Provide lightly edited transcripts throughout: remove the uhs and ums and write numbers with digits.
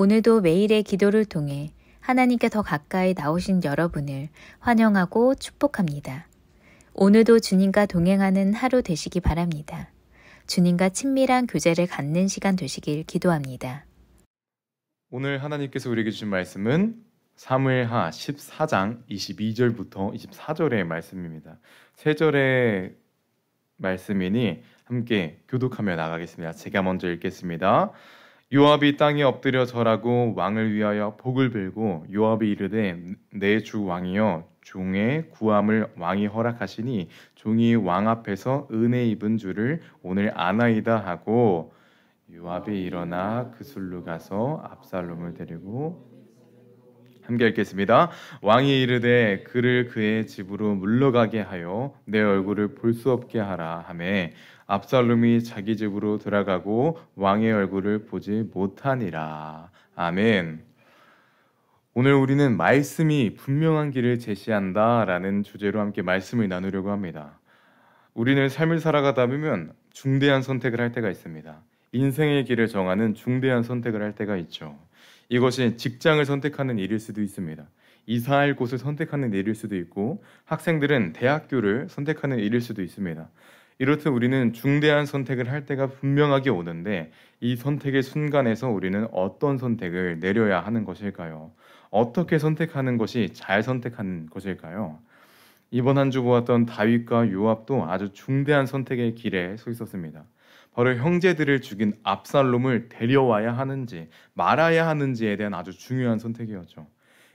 오늘도 매일의 기도를 통해 하나님께 더 가까이 나오신 여러분을 환영하고 축복합니다. 오늘도 주님과 동행하는 하루 되시기 바랍니다. 주님과 친밀한 교제를 갖는 시간 되시길 기도합니다. 오늘 하나님께서 우리에게 주신 말씀은 사무엘하 14장 22절부터 24절의 말씀입니다. 세 절의 말씀이니 함께 교독하며 나가겠습니다. 제가 먼저 읽겠습니다. 요압이 땅에 엎드려 절하고 왕을 위하여 복을 빌고 요압이 이르되 내 주 왕이여 종의 구함을 왕이 허락하시니 종이 왕 앞에서 은혜 입은 줄을 오늘 아나이다 하고 요압이 일어나 그술로 가서 압살롬을 데리고 함께 읽겠습니다. 왕이 이르되 그를 그의 집으로 물러가게 하여 내 얼굴을 볼 수 없게 하라 하매 압살롬이 자기 집으로 들어가고 왕의 얼굴을 보지 못하니라. 아멘. 오늘 우리는 말씀이 분명한 길을 제시한다라는 주제로 함께 말씀을 나누려고 합니다. 우리는 삶을 살아가다 보면 중대한 선택을 할 때가 있습니다. 인생의 길을 정하는 중대한 선택을 할 때가 있죠. 이것이 직장을 선택하는 일일 수도 있습니다. 이사할 곳을 선택하는 일일 수도 있고 학생들은 대학교를 선택하는 일일 수도 있습니다. 이렇듯 우리는 중대한 선택을 할 때가 분명하게 오는데 이 선택의 순간에서 우리는 어떤 선택을 내려야 하는 것일까요? 어떻게 선택하는 것이 잘 선택하는 것일까요? 이번 한 주 보았던 다윗과 요압도 아주 중대한 선택의 길에 서 있었습니다. 바로 형제들을 죽인 압살롬을 데려와야 하는지 말아야 하는지에 대한 아주 중요한 선택이었죠.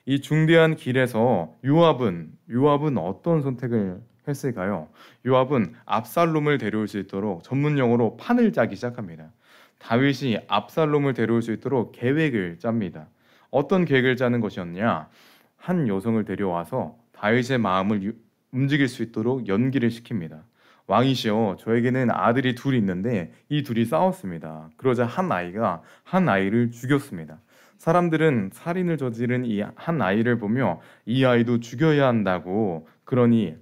이 중대한 길에서 요압은 어떤 선택을 했을까요? 요압은 압살롬을 데려올 수 있도록 전문 용어로 판을 짜기 시작합니다. 다윗이 압살롬을 데려올 수 있도록 계획을 짭니다. 어떤 계획을 짜는 것이었냐? 한 여성을 데려와서 다윗의 마음을 움직일 수 있도록 연기를 시킵니다. 왕이시여, 저에게는 아들이 둘이 있는데 이 둘이 싸웠습니다. 그러자 한 아이가 한 아이를 죽였습니다. 사람들은 살인을 저지른 이 한 아이를 보며 이 아이도 죽여야 한다고, 그러니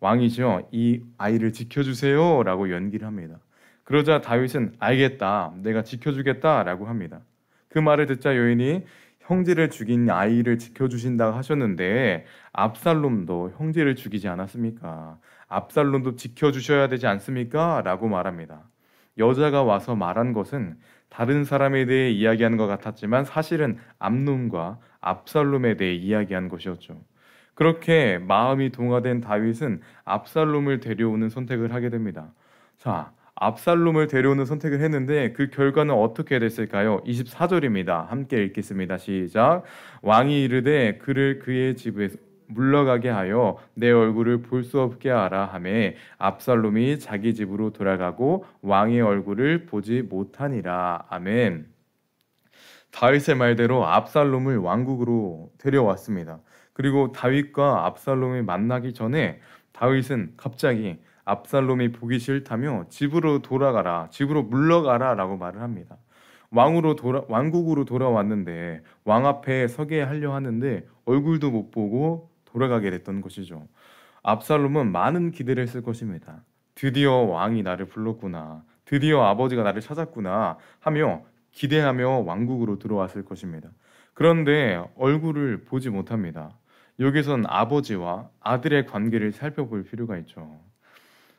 왕이시여 이 아이를 지켜주세요 라고 연기를 합니다. 그러자 다윗은 알겠다, 내가 지켜주겠다 라고 합니다. 그 말을 듣자 여인이 형제를 죽인 아이를 지켜주신다고 하셨는데 압살롬도 형제를 죽이지 않았습니까? 압살롬도 지켜주셔야 되지 않습니까? 라고 말합니다. 여자가 와서 말한 것은 다른 사람에 대해 이야기하는 것 같았지만 사실은 암논과 압살롬에 대해 이야기한 것이었죠. 그렇게 마음이 동화된 다윗은 압살롬을 데려오는 선택을 하게 됩니다. 자, 압살롬을 데려오는 선택을 했는데 그 결과는 어떻게 됐을까요? 24절입니다. 함께 읽겠습니다. 시작. 왕이 이르되 그를 그의 집에 물러가게 하여 내 얼굴을 볼 수 없게 하라 하매 압살롬이 자기 집으로 돌아가고 왕의 얼굴을 보지 못하니라. 아멘. 다윗의 말대로 압살롬을 왕국으로 데려왔습니다. 그리고 다윗과 압살롬이 만나기 전에 다윗은 갑자기 압살롬이 보기 싫다며 집으로 돌아가라, 집으로 물러가라 라고 말을 합니다. 왕국으로 돌아왔는데 왕 앞에 서게 하려 하는데 얼굴도 못 보고 돌아가게 됐던 것이죠. 압살롬은 많은 기대를 했을 것입니다. 드디어 왕이 나를 불렀구나, 드디어 아버지가 나를 찾았구나 하며 기대하며 왕국으로 들어왔을 것입니다. 그런데 얼굴을 보지 못합니다. 여기선 아버지와 아들의 관계를 살펴볼 필요가 있죠.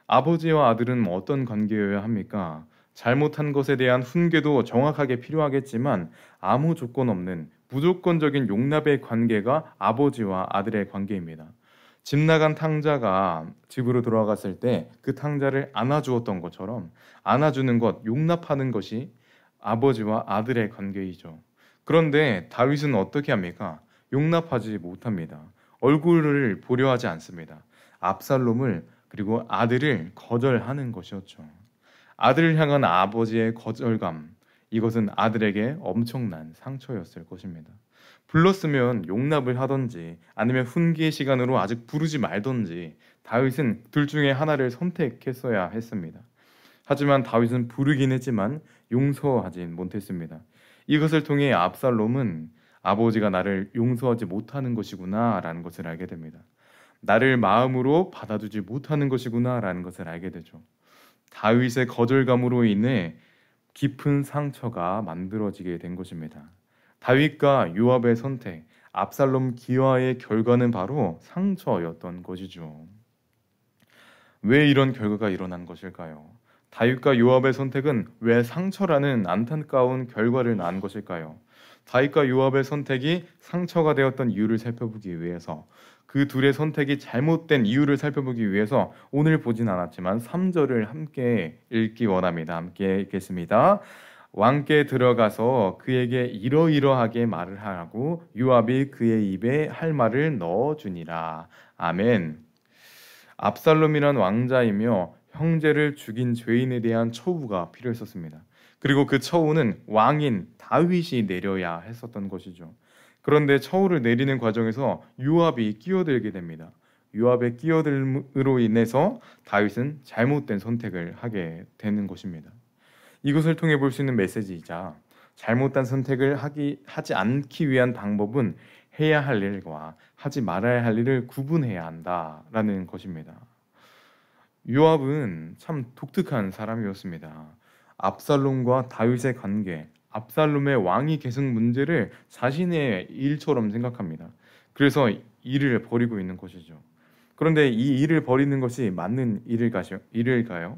아버지와 아들은 어떤 관계여야 합니까? 잘못한 것에 대한 훈계도 정확하게 필요하겠지만 아무 조건 없는 무조건적인 용납의 관계가 아버지와 아들의 관계입니다. 집 나간 탕자가 집으로 돌아갔을 때 그 탕자를 안아주었던 것처럼 안아주는 것, 용납하는 것이 아버지와 아들의 관계이죠. 그런데 다윗은 어떻게 합니까? 용납하지 못합니다. 얼굴을 보려 하지 않습니다. 압살롬을 그리고 아들을 거절하는 것이었죠. 아들을 향한 아버지의 거절감, 이것은 아들에게 엄청난 상처였을 것입니다. 불렀으면 용납을 하던지 아니면 훈계의 시간으로 아직 부르지 말던지 다윗은 둘 중에 하나를 선택했어야 했습니다. 하지만 다윗은 부르긴 했지만 용서하진 못했습니다. 이것을 통해 압살롬은 아버지가 나를 용서하지 못하는 것이구나 라는 것을 알게 됩니다. 나를 마음으로 받아주지 못하는 것이구나 라는 것을 알게 되죠. 다윗의 거절감으로 인해 깊은 상처가 만들어지게 된 것입니다. 다윗과 요압의 선택, 압살롬 기화의 결과는 바로 상처였던 것이죠. 왜 이런 결과가 일어난 것일까요? 다윗과 요압의 선택은 왜 상처라는 안타까운 결과를 낳은 것일까요? 다윗과 요압의 선택이 상처가 되었던 이유를 살펴보기 위해서, 그 둘의 선택이 잘못된 이유를 살펴보기 위해서 오늘 보진 않았지만 3절을 함께 읽기 원합니다. 함께 읽겠습니다. 왕께 들어가서 그에게 이러이러하게 말을 하라고 요압이 그의 입에 할 말을 넣어주니라. 아멘. 압살롬이란 왕자이며 형제를 죽인 죄인에 대한 처우가 필요했었습니다. 그리고 그 처우는 왕인 다윗이 내려야 했었던 것이죠. 그런데 처우를 내리는 과정에서 요압이 끼어들게 됩니다. 요압의 끼어들므로 인해서 다윗은 잘못된 선택을 하게 되는 것입니다. 이것을 통해 볼 수 있는 메시지이자 잘못된 선택을 하지 않기 위한 방법은 해야 할 일과 하지 말아야 할 일을 구분해야 한다라는 것입니다. 요압은 참 독특한 사람이었습니다. 압살롬과 다윗의 관계, 압살롬의 왕위 계승 문제를 자신의 일처럼 생각합니다. 그래서 일을 벌이고 있는 것이죠. 그런데 이 일을 벌이는 것이 맞는 일일까요?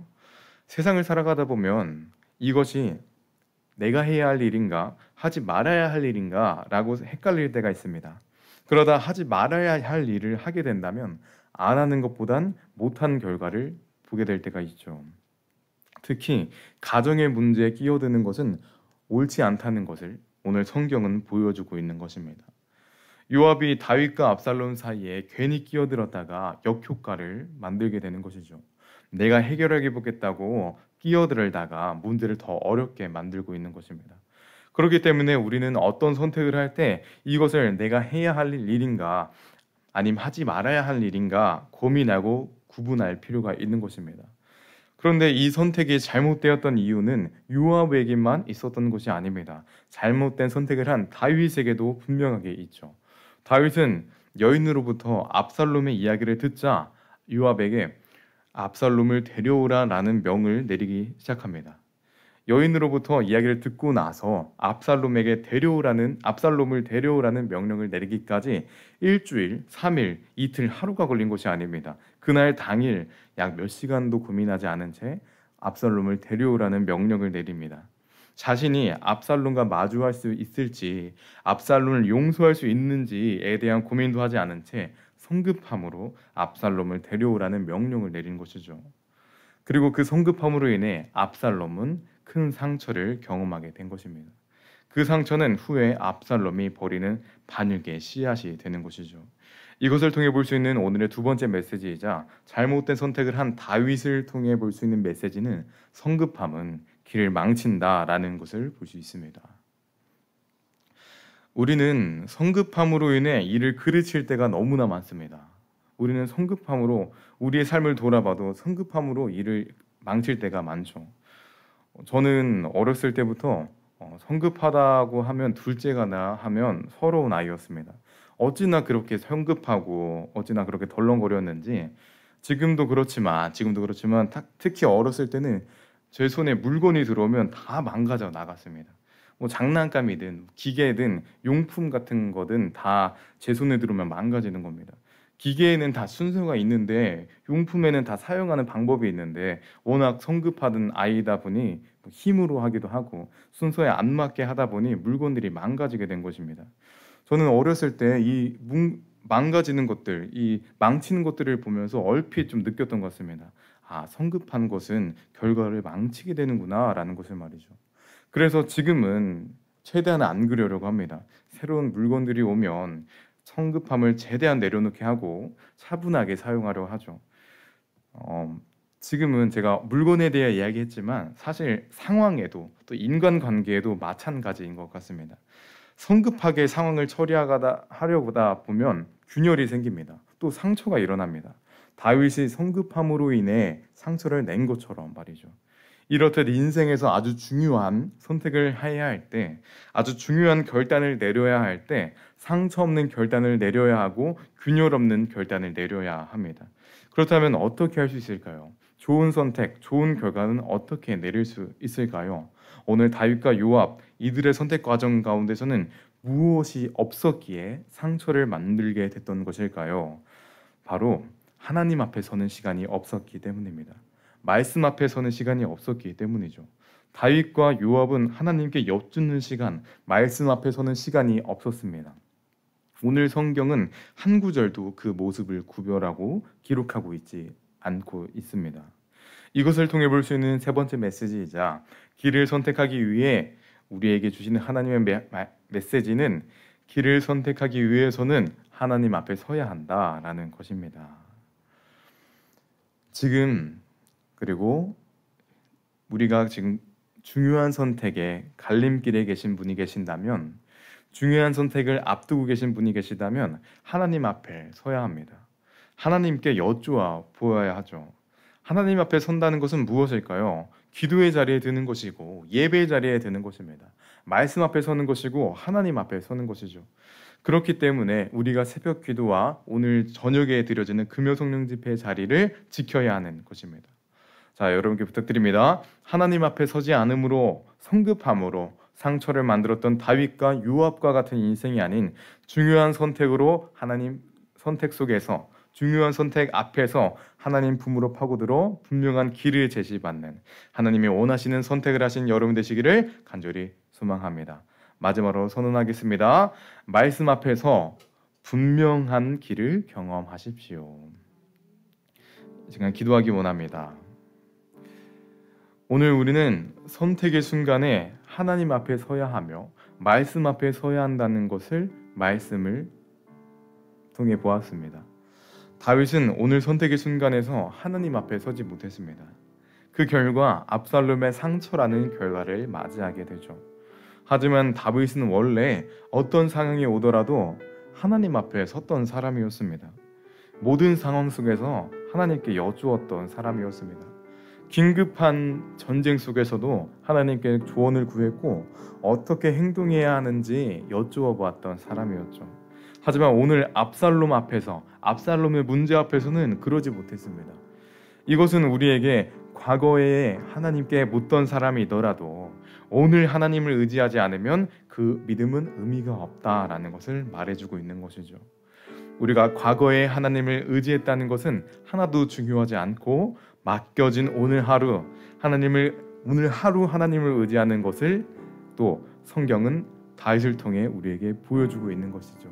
세상을 살아가다 보면 이것이 내가 해야 할 일인가, 하지 말아야 할 일인가 라고 헷갈릴 때가 있습니다. 그러다 하지 말아야 할 일을 하게 된다면 안 하는 것보단 못한 결과를 보게 될 때가 있죠. 특히 가정의 문제에 끼어드는 것은 옳지 않다는 것을 오늘 성경은 보여주고 있는 것입니다. 요압이 다윗과 압살롬 사이에 괜히 끼어들었다가 역효과를 만들게 되는 것이죠. 내가 해결해 보겠다고 끼어들다가 문제를 더 어렵게 만들고 있는 것입니다. 그렇기 때문에 우리는 어떤 선택을 할 때 이것을 내가 해야 할 일인가 아니면 하지 말아야 할 일인가 고민하고 구분할 필요가 있는 것입니다. 그런데 이 선택이 잘못되었던 이유는 요압에게만 있었던 것이 아닙니다. 잘못된 선택을 한 다윗에게도 분명하게 있죠. 다윗은 여인으로부터 압살롬의 이야기를 듣자 요압에게 압살롬을 데려오라라는 명을 내리기 시작합니다. 여인으로부터 이야기를 듣고 나서 압살롬을 데려오라는 명령을 내리기까지 일주일, 3일, 이틀, 하루가 걸린 것이 아닙니다. 그날 당일 약 몇 시간도 고민하지 않은 채 압살롬을 데려오라는 명령을 내립니다. 자신이 압살롬과 마주할 수 있을지, 압살롬을 용서할 수 있는지에 대한 고민도 하지 않은 채 성급함으로 압살롬을 데려오라는 명령을 내린 것이죠. 그리고 그 성급함으로 인해 압살롬은 큰 상처를 경험하게 된 것입니다. 그 상처는 후에 압살롬이 버리는 반역의 씨앗이 되는 것이죠. 이것을 통해 볼 수 있는 오늘의 두 번째 메시지이자 잘못된 선택을 한 다윗을 통해 볼 수 있는 메시지는 성급함은 길을 망친다라는 것을 볼 수 있습니다. 우리는 성급함으로 인해 일을 그르칠 때가 너무나 많습니다. 우리는 성급함으로 우리의 삶을 돌아봐도 성급함으로 일을 망칠 때가 많죠. 저는 어렸을 때부터 성급하다고 하면 둘째가 나 하면 서러운 아이였습니다. 어찌나 그렇게 성급하고 어찌나 그렇게 덜렁거렸는지 지금도 그렇지만 특히 어렸을 때는 제 손에 물건이 들어오면 다 망가져 나갔습니다. 뭐 장난감이든 기계든 용품 같은 거든 다 제 손에 들어오면 망가지는 겁니다. 기계에는 다 순서가 있는데 용품에는 다 사용하는 방법이 있는데 워낙 성급하던 아이다 보니 힘으로 하기도 하고 순서에 안 맞게 하다 보니 물건들이 망가지게 된 것입니다. 저는 어렸을 때 이 망가지는 것들, 이 망치는 것들을 보면서 얼핏 좀 느꼈던 것 같습니다. 아, 성급한 것은 결과를 망치게 되는구나라는 것을 말이죠. 그래서 지금은 최대한 안 그러려고 합니다. 새로운 물건들이 오면 성급함을 최대한 내려놓게 하고 차분하게 사용하려고 하죠. 지금은 제가 물건에 대해 이야기했지만 사실 상황에도 또 인간관계에도 마찬가지인 것 같습니다. 성급하게 상황을 처리하려고 하다 보면 균열이 생깁니다. 또 상처가 일어납니다. 다윗이 성급함으로 인해 상처를 낸 것처럼 말이죠. 이렇듯 인생에서 아주 중요한 선택을 해야 할 때, 아주 중요한 결단을 내려야 할 때 상처 없는 결단을 내려야 하고 균열 없는 결단을 내려야 합니다. 그렇다면 어떻게 할 수 있을까요? 좋은 선택, 좋은 결과는 어떻게 내릴 수 있을까요? 오늘 다윗과 요압 이들의 선택 과정 가운데서는 무엇이 없었기에 상처를 만들게 됐던 것일까요? 바로 하나님 앞에 서는 시간이 없었기 때문입니다. 말씀 앞에 서는 시간이 없었기 때문이죠. 다윗과 요압은 하나님께 여쭙는 시간, 말씀 앞에 서는 시간이 없었습니다. 오늘 성경은 한 구절도 그 모습을 구별하고 기록하고 있지 않고 있습니다. 이것을 통해 볼 수 있는 세 번째 메시지이자 길을 선택하기 위해 우리에게 주시는 하나님의 메시지는 길을 선택하기 위해서는 하나님 앞에 서야 한다라는 것입니다. 지금 그리고 우리가 지금 중요한 선택에 갈림길에 계신 분이 계신다면, 중요한 선택을 앞두고 계신 분이 계시다면 하나님 앞에 서야 합니다. 하나님께 여쭈어 보아야 하죠. 하나님 앞에 선다는 것은 무엇일까요? 기도의 자리에 드는 것이고 예배의 자리에 드는 것입니다. 말씀 앞에 서는 것이고 하나님 앞에 서는 것이죠. 그렇기 때문에 우리가 새벽 기도와 오늘 저녁에 드려지는 금요성령 집회의 자리를 지켜야 하는 것입니다. 자, 여러분께 부탁드립니다. 하나님 앞에 서지 않음으로, 성급함으로 상처를 만들었던 다윗과 요압과 같은 인생이 아닌 중요한 선택으로, 하나님 선택 속에서, 중요한 선택 앞에서 하나님 품으로 파고들어 분명한 길을 제시받는 하나님이 원하시는 선택을 하신 여러분 되시기를 간절히 소망합니다. 마지막으로 선언하겠습니다. 말씀 앞에서 분명한 길을 경험하십시오. 지금 기도하기 원합니다. 오늘 우리는 선택의 순간에 하나님 앞에 서야 하며 말씀 앞에 서야 한다는 것을 말씀을 통해 보았습니다. 다윗은 오늘 선택의 순간에서 하나님 앞에 서지 못했습니다. 그 결과 압살롬의 상처라는 결과를 맞이하게 되죠. 하지만 다윗은 원래 어떤 상황이 오더라도 하나님 앞에 섰던 사람이었습니다. 모든 상황 속에서 하나님께 여쭈었던 사람이었습니다. 긴급한 전쟁 속에서도 하나님께 조언을 구했고 어떻게 행동해야 하는지 여쭈어 보았던 사람이었죠. 하지만 오늘 압살롬 앞에서, 압살롬의 문제 앞에서는 그러지 못했습니다. 이것은 우리에게 과거에 하나님께 묻던 사람이더라도 오늘 하나님을 의지하지 않으면 그 믿음은 의미가 없다라는 것을 말해주고 있는 것이죠. 우리가 과거에 하나님을 의지했다는 것은 하나도 중요하지 않고 맡겨진 오늘 하루 하나님을 의지하는 것을 또 성경은 다윗을 통해 우리에게 보여주고 있는 것이죠.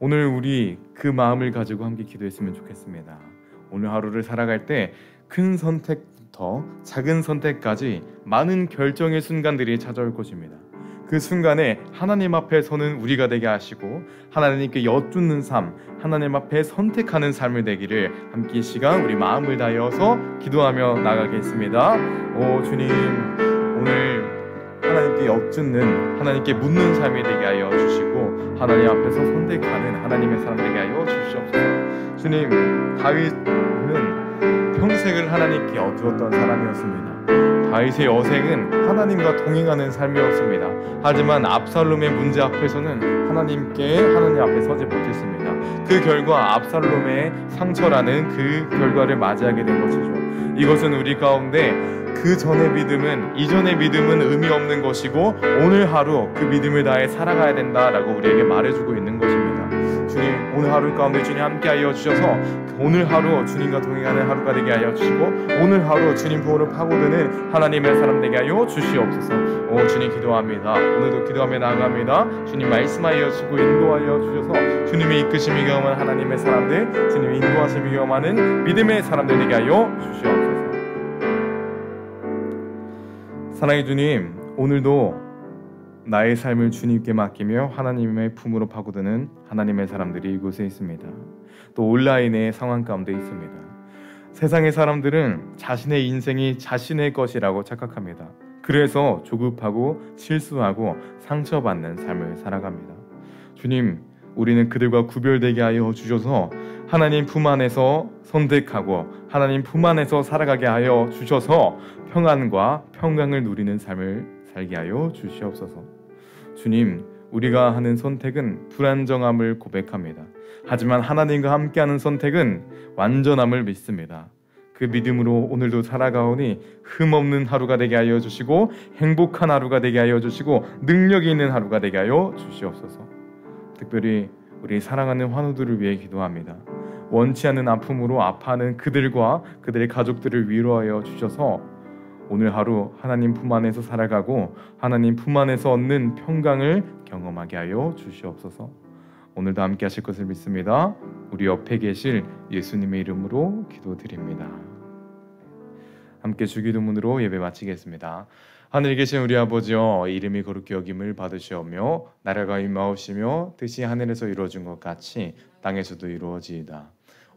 오늘 우리 그 마음을 가지고 함께 기도했으면 좋겠습니다. 오늘 하루를 살아갈 때 큰 선택부터 작은 선택까지 많은 결정의 순간들이 찾아올 것입니다. 그 순간에 하나님 앞에 서는 우리가 되게 하시고 하나님께 여쭙는 삶, 하나님 앞에 선택하는 삶을 되기를 함께 이 시간 우리 마음을 다하여서 기도하며 나가겠습니다. 오 주님, 오늘 하나님께 여쭙는, 하나님께 묻는 삶이 되게 하여 주시고 하나님 앞에서 선택하는 하나님의 사람 되게 하여 주시옵소서. 주님, 다윗은 평생을 하나님께 여쭈었던 사람이었습니다. 다윗의 여생은 하나님과 동행하는 삶이었습니다. 하지만 압살롬의 문제 앞에서는 하나님 앞에 서지 못했습니다. 그 결과 압살롬의 상처라는 그 결과를 맞이하게 된 것이죠. 이것은 우리 가운데 그 전의 믿음은, 이전의 믿음은 의미 없는 것이고 오늘 하루 그 믿음을 다해 살아가야 된다라고 우리에게 말해주고 있는 것입니다. 주님, 오늘 하루 가운데 주님 함께하여 주셔서 오늘 하루 주님과 동행하는 하루가 되게 하여 주시고 오늘 하루 주님 품으로 파고드는 하나님의 사람 되게 하여 주시옵소서. 오 주님 기도합니다. 오늘도 기도하며 나아갑니다. 주님 말씀하여 주시고 인도하여 주셔서 주님의 이끄심이 경험한 하나님의 사람들, 주님의 인도하심이 경험하는 믿음의 사람들 되게 하여 주시옵소서. 사랑의 주님, 오늘도 나의 삶을 주님께 맡기며 하나님의 품으로 파고드는 하나님의 사람들이 이곳에 있습니다. 또 온라인의 상황 가운데 있습니다. 세상의 사람들은 자신의 인생이 자신의 것이라고 착각합니다. 그래서 조급하고 실수하고 상처받는 삶을 살아갑니다. 주님, 우리는 그들과 구별되게 하여 주셔서 하나님 품 안에서 선택하고 하나님 품 안에서 살아가게 하여 주셔서 평안과 평강을 누리는 삶을 살게 하여 주시옵소서. 주님, 우리가 하는 선택은 불안정함을 고백합니다. 하지만 하나님과 함께하는 선택은 완전함을 믿습니다. 그 믿음으로 오늘도 살아가오니 흠없는 하루가 되게 하여 주시고 행복한 하루가 되게 하여 주시고 능력이 있는 하루가 되게 하여 주시옵소서. 특별히 우리 사랑하는 환우들을 위해 기도합니다. 원치 않는 아픔으로 아파하는 그들과 그들의 가족들을 위로하여 주셔서 오늘 하루 하나님 품 안에서 살아가고 하나님 품 안에서 얻는 평강을 경험하게 하여 주시옵소서. 오늘도 함께 하실 것을 믿습니다. 우리 옆에 계실 예수님의 이름으로 기도드립니다. 함께 주기도문으로 예배 마치겠습니다. 하늘에 계신 우리 아버지여, 이름이 거룩히 여김을 받으시오며 나라가 임하옵시며 뜻이 하늘에서 이루어진 것 같이 땅에서도 이루어지이다.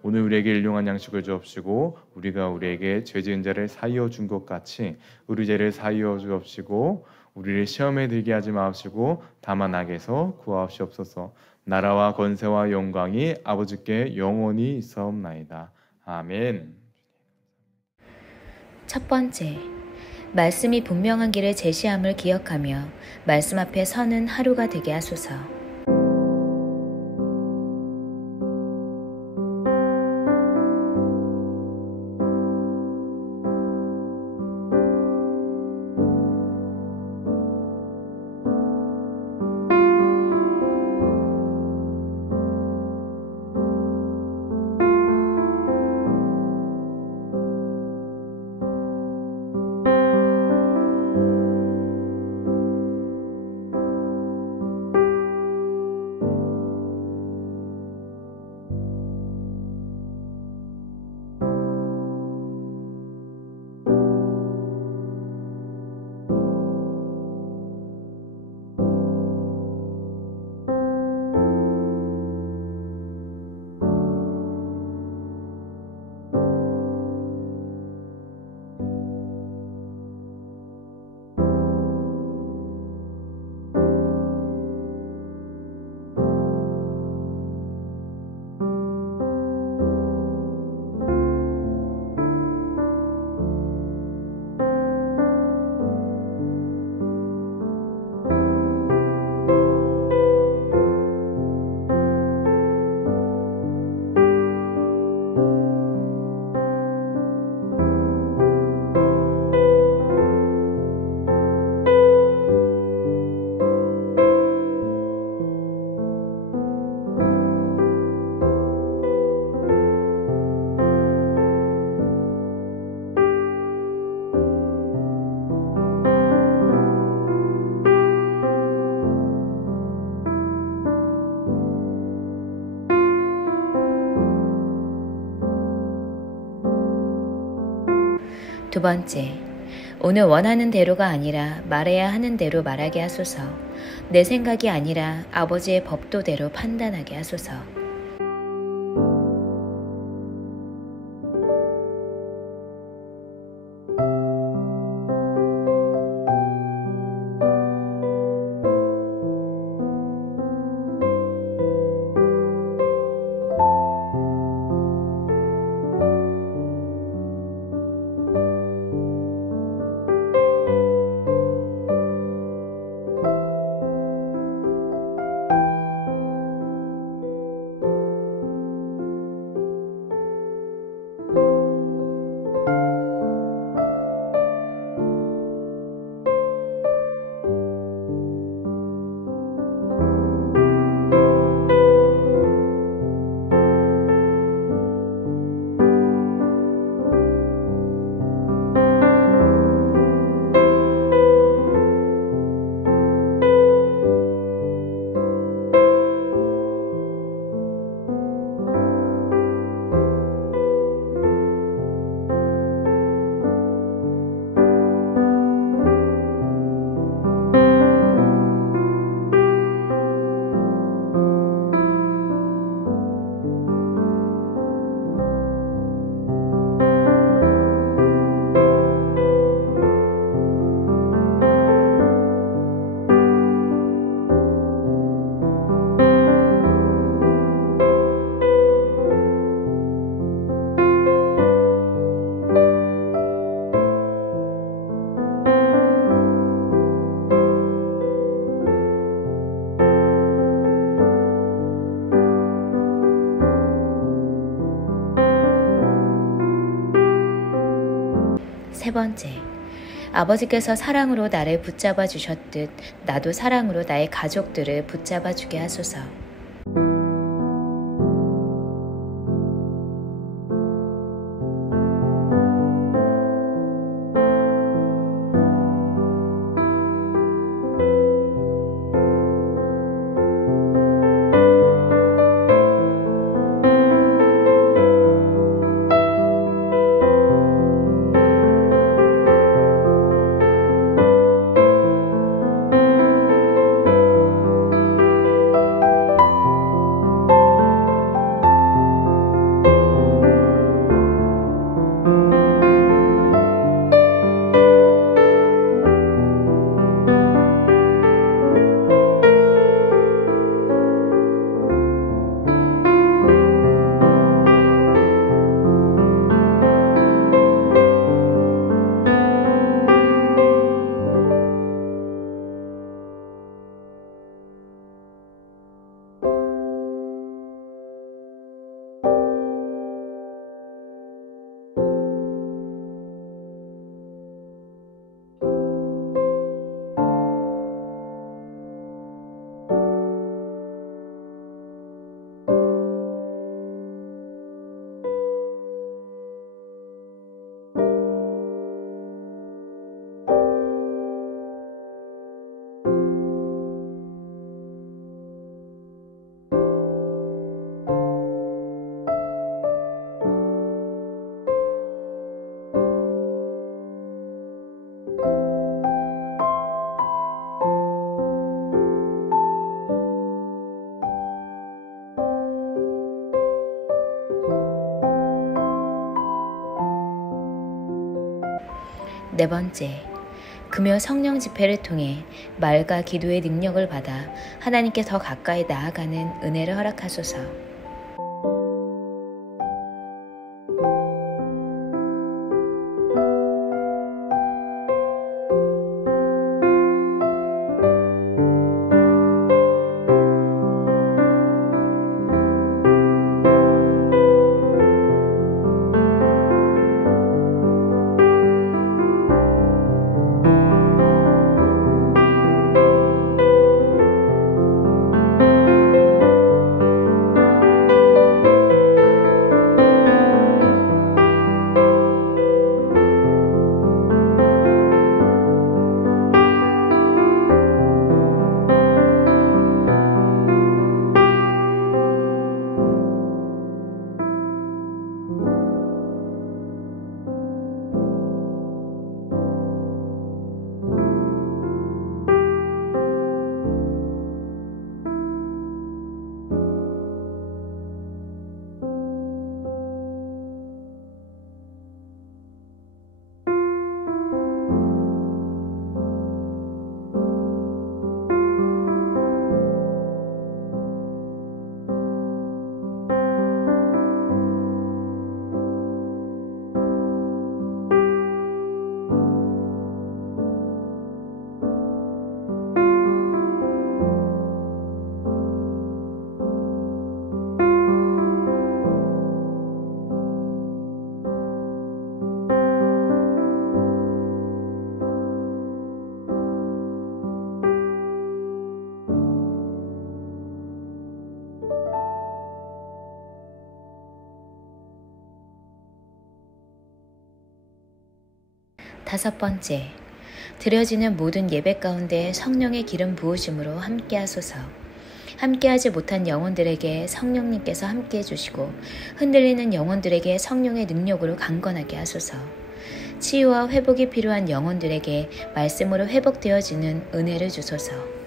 오늘 우리에게 일용할 양식을 주옵시고 우리가 우리에게 죄 지은 자를 사하여 준 것 같이 우리 죄를 사하여 주옵시고 우리를 시험에 들게 하지 마옵시고 다만 악에서 구하옵시옵소서. 나라와 권세와 영광이 아버지께 영원히 있사옵나이다. 아멘. 첫 번째, 말씀이 분명한 길을 제시함을 기억하며 말씀 앞에 서는 하루가 되게 하소서. 두 번째, 오늘 원하는 대로가 아니라 말해야 하는 대로 말하게 하소서. 내 생각이 아니라 아버지의 법도대로 판단하게 하소서. 세 번째, 아버지께서 사랑으로 나를 붙잡아 주셨듯 나도 사랑으로 나의 가족들을 붙잡아 주게 하소서. 네 번째, 금요 성령 집회를 통해 말과 기도의 능력을 받아 하나님께 더 가까이 나아가는 은혜를 허락하소서. 다섯 번째, 드려지는 모든 예배 가운데 성령의 기름 부으심으로 함께하소서. 함께하지 못한 영혼들에게 성령님께서 함께해 주시고 흔들리는 영혼들에게 성령의 능력으로 강건하게 하소서. 치유와 회복이 필요한 영혼들에게 말씀으로 회복되어지는 은혜를 주소서.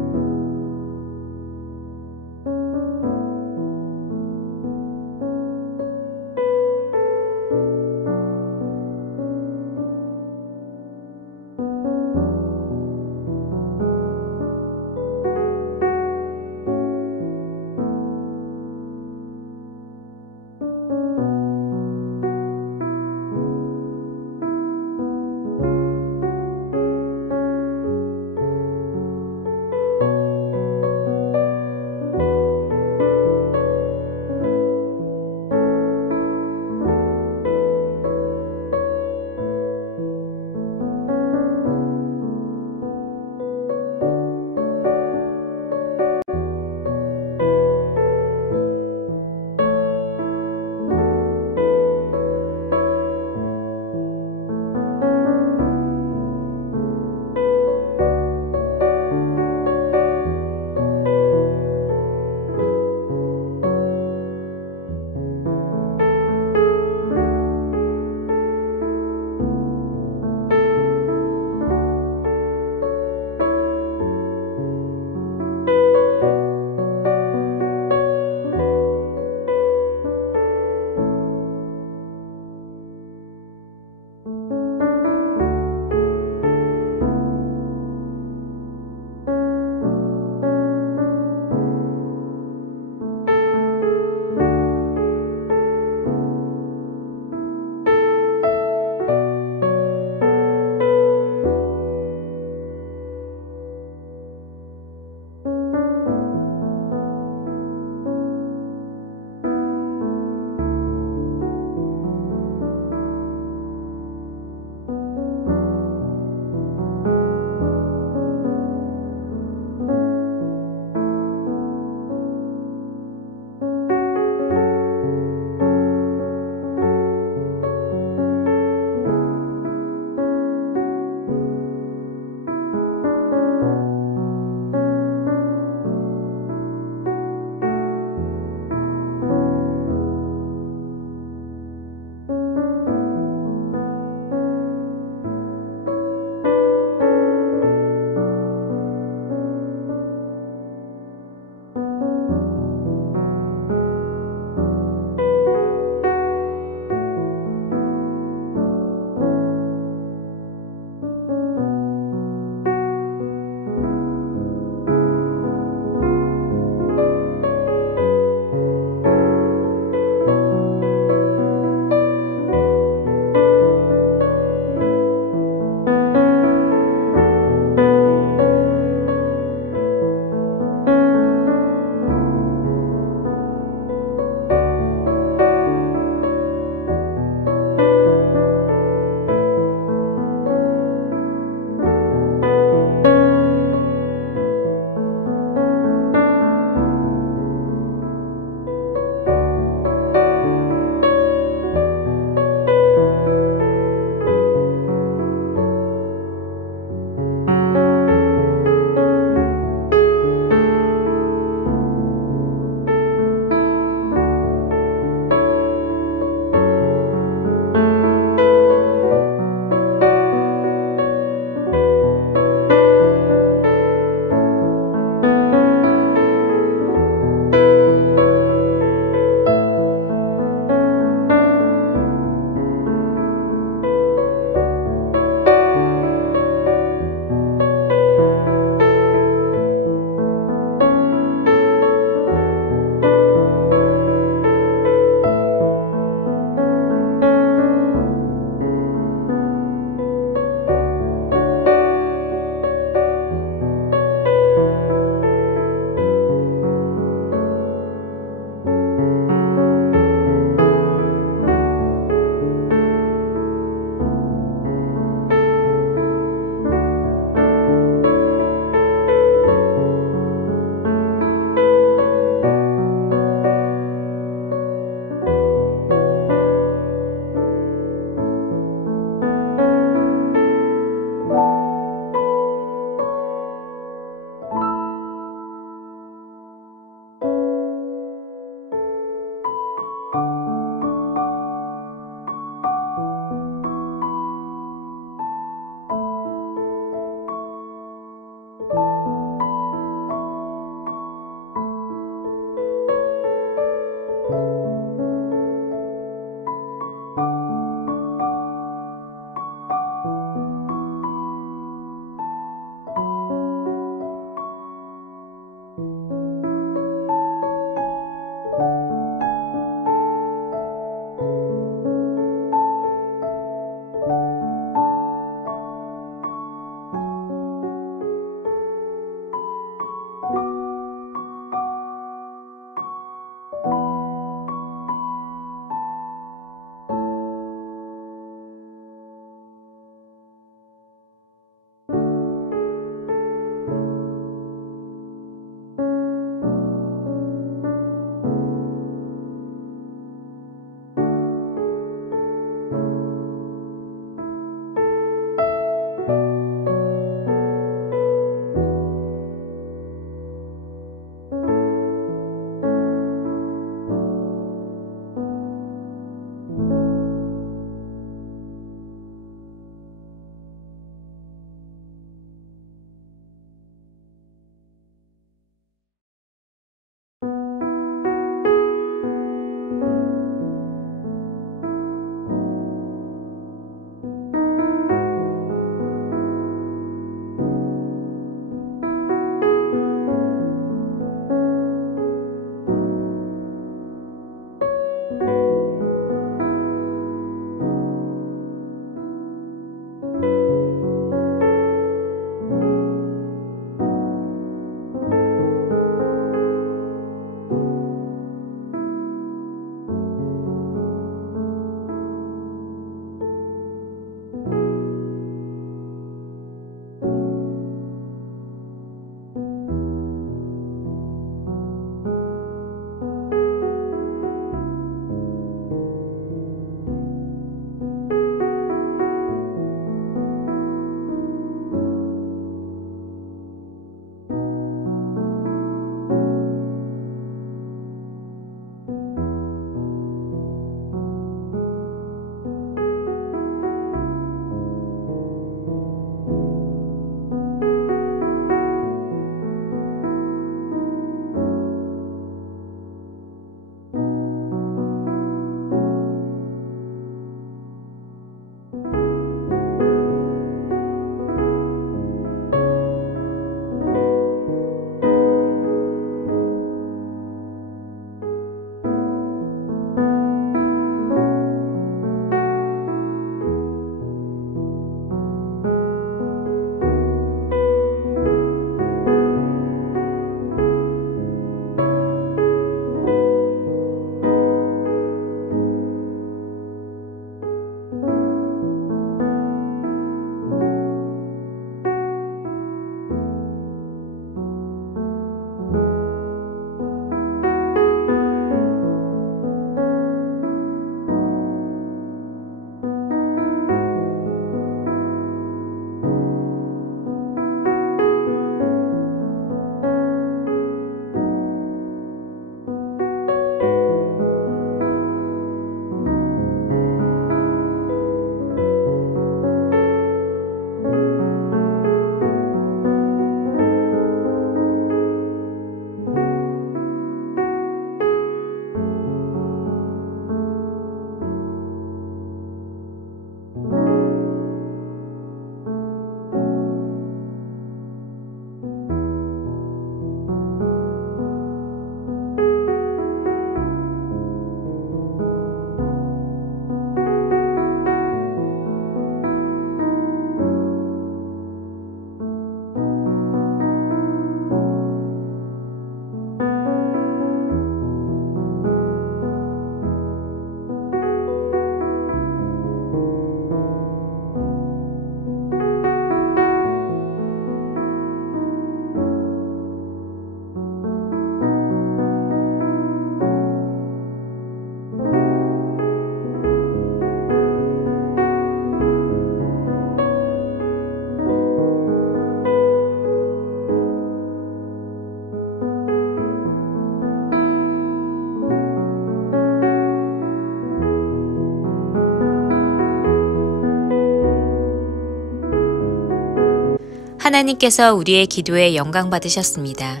하나님께서 우리의 기도에 영광 받으셨습니다.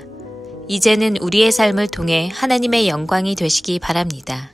이제는 우리의 삶을 통해 하나님의 영광이 되시기 바랍니다.